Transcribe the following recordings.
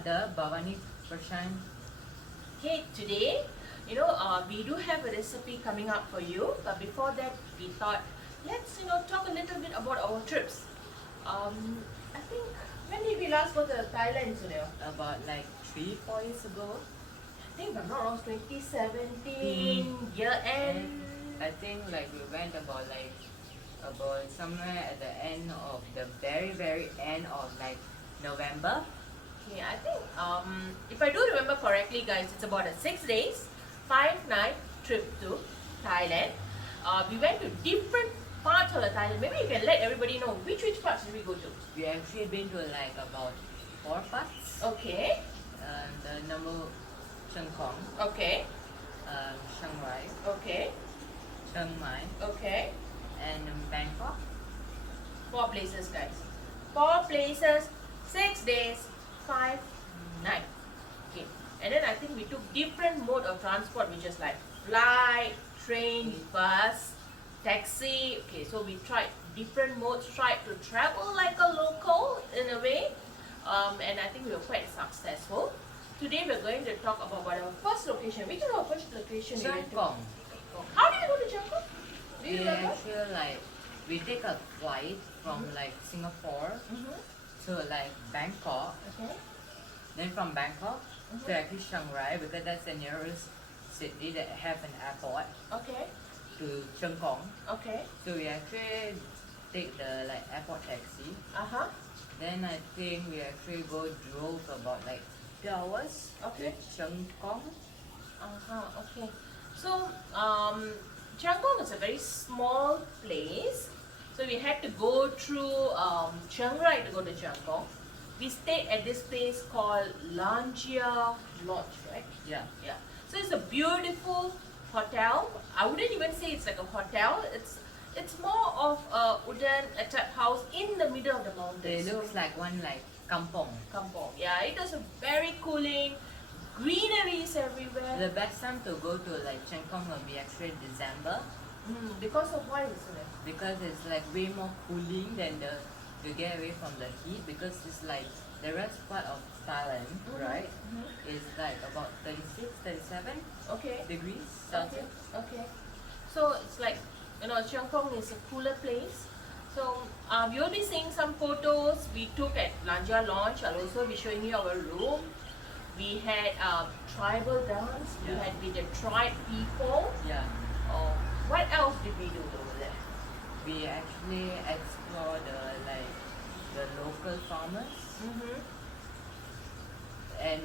other Bhavani Prashant. Hey, today, we do have a recipe coming up for you. But before that, we thought, let's, talk a little bit about our trips. I think, when did we last go to Thailand, Suniil? About like 3-4 years ago. I think, if I'm not wrong, 2017, year end. I think like we went about somewhere at the end of the very end of like November. Okay, I think, if I do remember correctly, guys, it's about a 6 days, 5-night trip to Thailand. We went to different parts of the Thailand. Maybe you can let everybody know which parts did we go to? We actually been to like about 4 parts. Okay. The number Chiang Khong, Okay. Chiang Rai, Okay. Chiang Mai, Okay. and Bangkok. 4 places, guys. 4 places, 6 days, 5 nights. Okay. And then I think we took different mode of transport, which is like flight, train, bus, taxi. Okay, so we tried different modes, tried to travel like a local in a way. And I think we were quite successful. Today we're going to talk about our first location. Which is our first location? Chiang Khong. How did you go to Chiang Khong? Do you We remember? actually we take a flight from like Singapore to like Bangkok. Okay. Then from Bangkok to actually Chiang Rai, because that's the nearest city that have an airport, Okay. to Chiang Khong. Okay. So we actually take the like airport taxi. Uh-huh. Then I think we actually drove about like 2 hours Okay. to Chiang Khong. Okay. So, Chiang Khong is a very small place. So we had to go through Chiang Rai to go to Chiang Khong. We stayed at this place called Langia Lodge, right? Yeah. Yeah. So it's a beautiful hotel. I wouldn't even say it's like a hotel. It's more of a wooden type house in the middle of the mountains. It looks like one like kampong. Kampong. Yeah, it was a very cooling, greeneries everywhere. The best time to go to like Chiang Khong will be actually December, Because of why, isn't it? because it's like way more cooling than to get away from the heat, because it's like the rest part of Thailand, right? Is like about 36, 37 Okay. degrees Okay. Celsius. Okay. So it's like, Chiang Khong is a cooler place. So you'll be seeing some photos we took at Langia Lounge. I'll also be showing you our room. We had tribal dance. Yeah. We did tribe people. Yeah. What else did we do over there? We actually explore the local farmers, and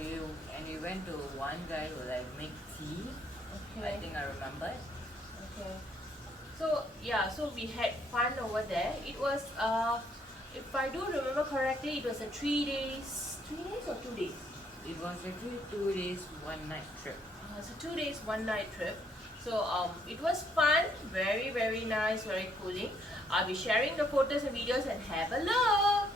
we went to one guy who like make tea. Okay. I think I remember. Okay. So yeah, so we had fun over there. It was if I do remember correctly, it was a 3 days or 2 days? It was actually 2 days, 1 night trip. It's a 2 days, 1 night trip. So it was fun, very nice, very cooling. I'll be sharing the photos and videos, and have a look.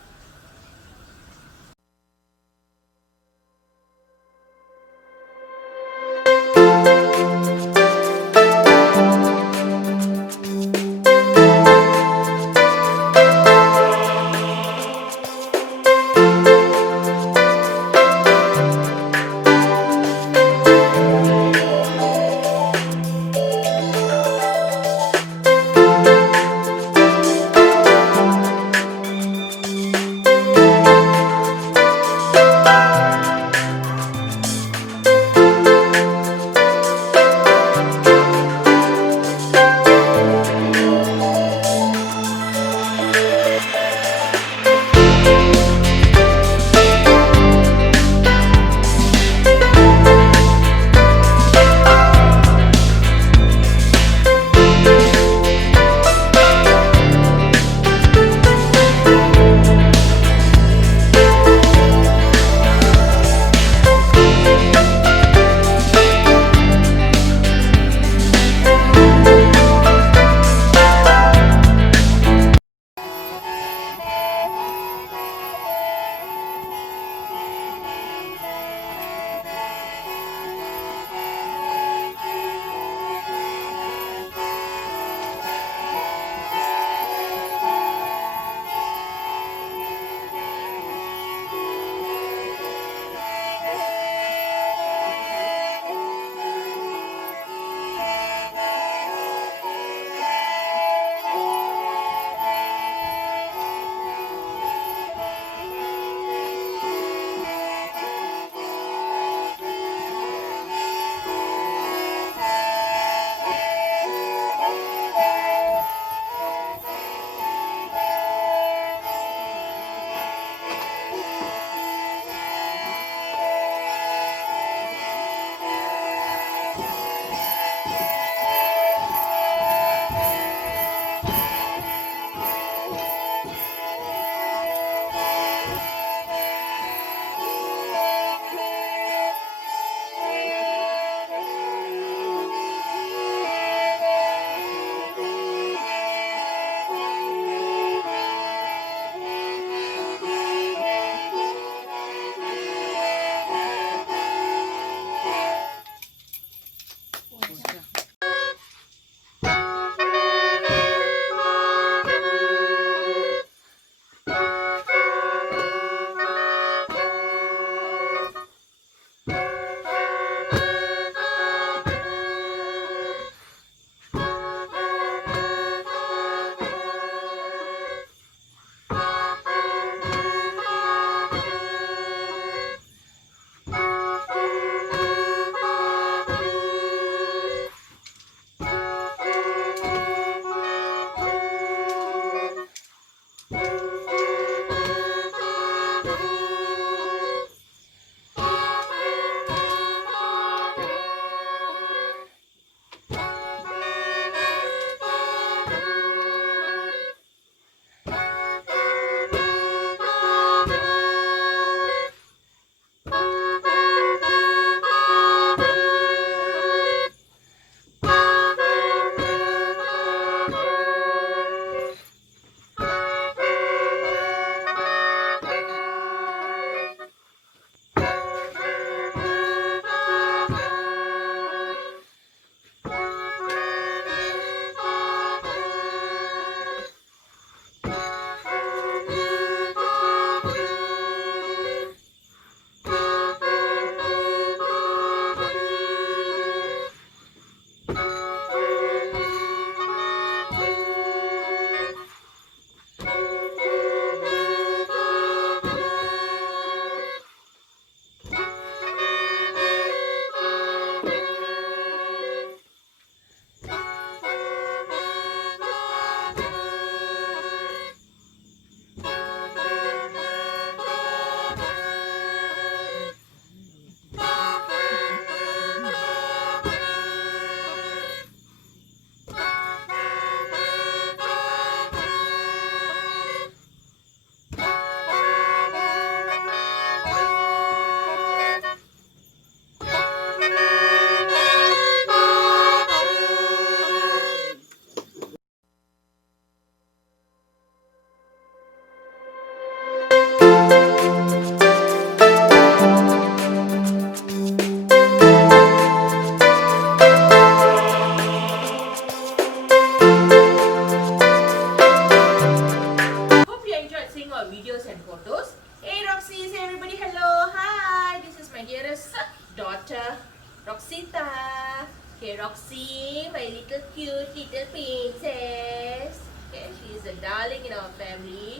Sita. Okay, Roxy, my little cute little princess. Okay, she is a darling in our family.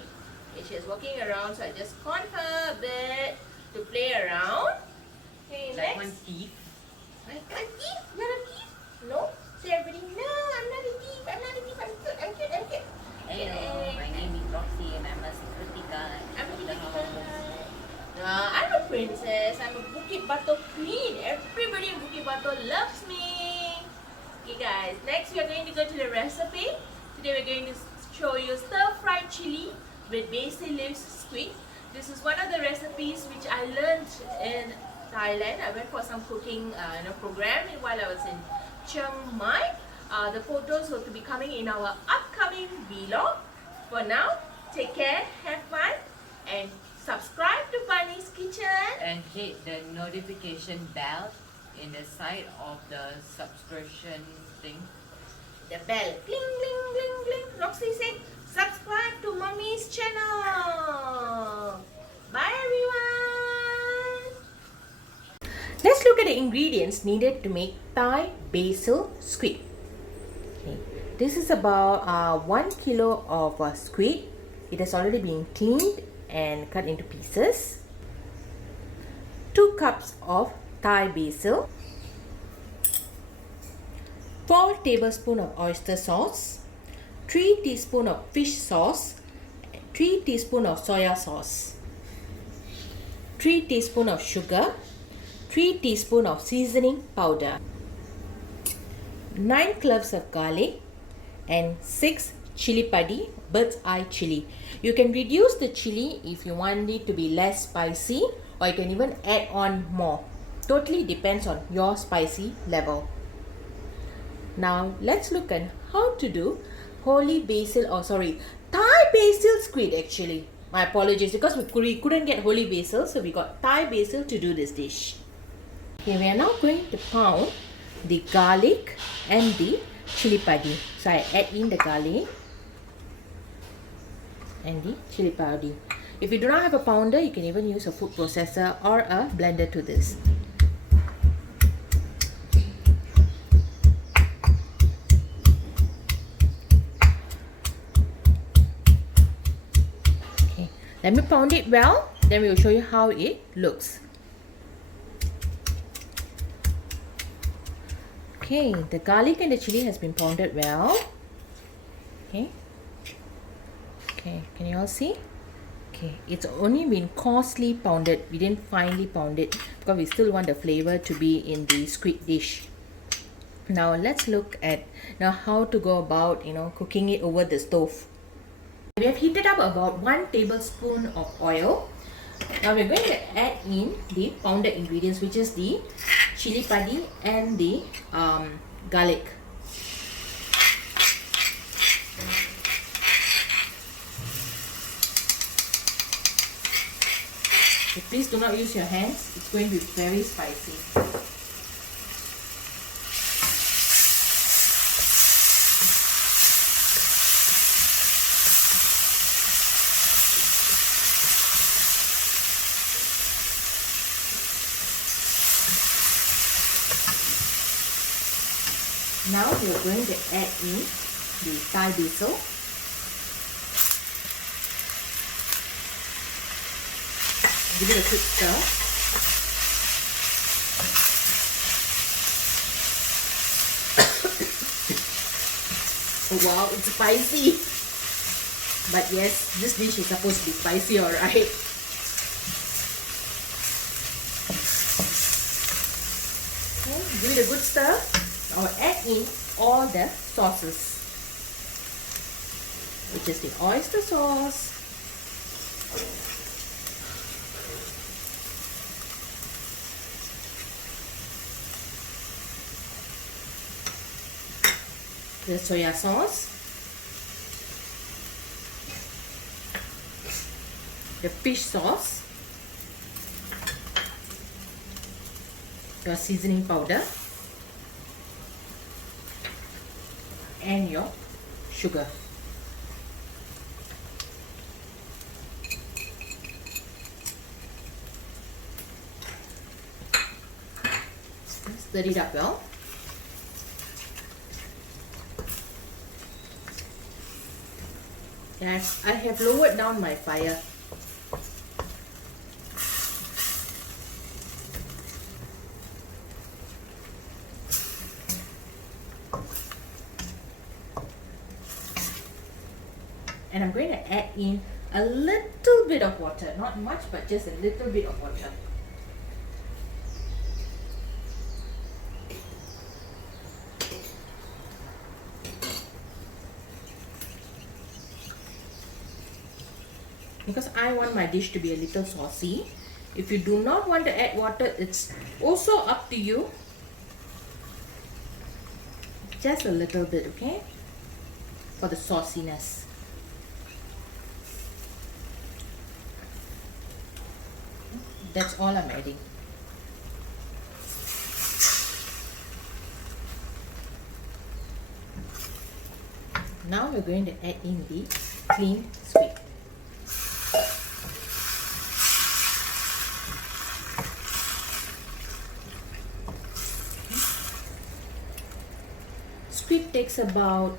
Okay, she is walking around, so I just caught her a bit to play around. Okay, Like next. one thief. A thief? You're a thief? No? Say everybody, no, I'm not a thief. I'm not a thief. I'm cute. I'm cute. I'm cute. Hello, my name is Roxy and I'm a security guard. I'm a of the security house. guard. I'm a princess. I'm a Bukit Batok queen. Everybody in Bukit Batok loves me. Okay, guys. Next, we are going to go to the recipe. Today, we're going to show you stir-fried chili with basil leaves squid. This is one of the recipes which I learned in Thailand. I went for some cooking program while I was in Chiang Mai. The photos will be coming in our upcoming vlog. For now, take care, have fun, and subscribe to Bunny's Kitchen. And hit the notification bell in the side of the subscription thing. The bell. Cling, cling, cling, cling. Roxy said, subscribe to Mommy's channel. Bye, everyone. Let's look at the ingredients needed to make Thai basil squid. Okay. This is about 1 kilo of squid. It has already been cleaned and cut into pieces. 2 cups of Thai basil. 4 tablespoons of oyster sauce. 3 teaspoons of fish sauce. 3 teaspoons of soya sauce. 3 teaspoons of sugar. 3 teaspoons of seasoning powder. 9 cloves of garlic and 6 chilli padi, bird's eye chili. You can reduce the chili if you want it to be less spicy, or you can even add on more. Totally depends on your spicy level. Now let's look at how to do Thai basil squid actually. My apologies, because we couldn't get holy basil, so we got Thai basil to do this dish. Okay, we are now going to pound the garlic and the chilli padi. So I add in the garlic and the chilli padi. If you do not have a pounder, you can even use a food processor or a blender to this. Okay, let me pound it well, then we will show you how it looks. Okay, the garlic and the chili has been pounded well. Okay, can you all see? Okay, it's only been coarsely pounded. We didn't finely pound it because we still want the flavor to be in the squid dish. Now let's look at how to go about cooking it over the stove. We have heated up about 1 tablespoon of oil. Now we're going to add in the pounded ingredients, which is the chilli padi and the garlic. So please do not use your hands. It's going to be very spicy. Now we are going to add in the Thai basil. Give it a quick stir. Oh wow, it's spicy. But yes, this dish is supposed to be spicy, alright. Okay, give it a good stir. I'll add in all the sauces, which is the oyster sauce, the soya sauce, the fish sauce, your seasoning powder, and your sugar. stir it up well. Yes, I have lowered down my fire. And I'm going to add in a little bit of water, not much, but just a little bit of water. Because I want my dish to be a little saucy. If you do not want to add water, it's also up to you. Just a little bit, okay? For the sauciness. That's all I'm adding. Now we're going to add in the clean squid. Squid takes about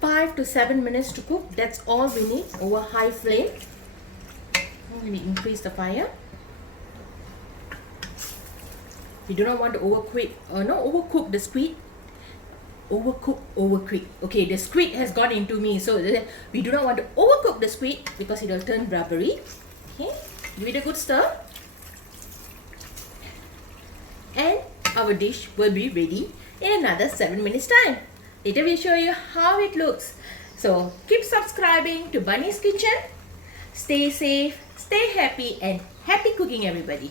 5 to 7 minutes to cook. That's all we need over high flame. I'm going to increase the fire. We do not want to overcook the squid. Overcook. Okay, the squid has gone into me, so we do not want to overcook the squid because it will turn rubbery. Okay, give it a good stir, and our dish will be ready in another 7 minutes time. Later we'll show you how it looks. So keep subscribing to Bunny's Kitchen. Stay safe, stay happy, and happy cooking, everybody.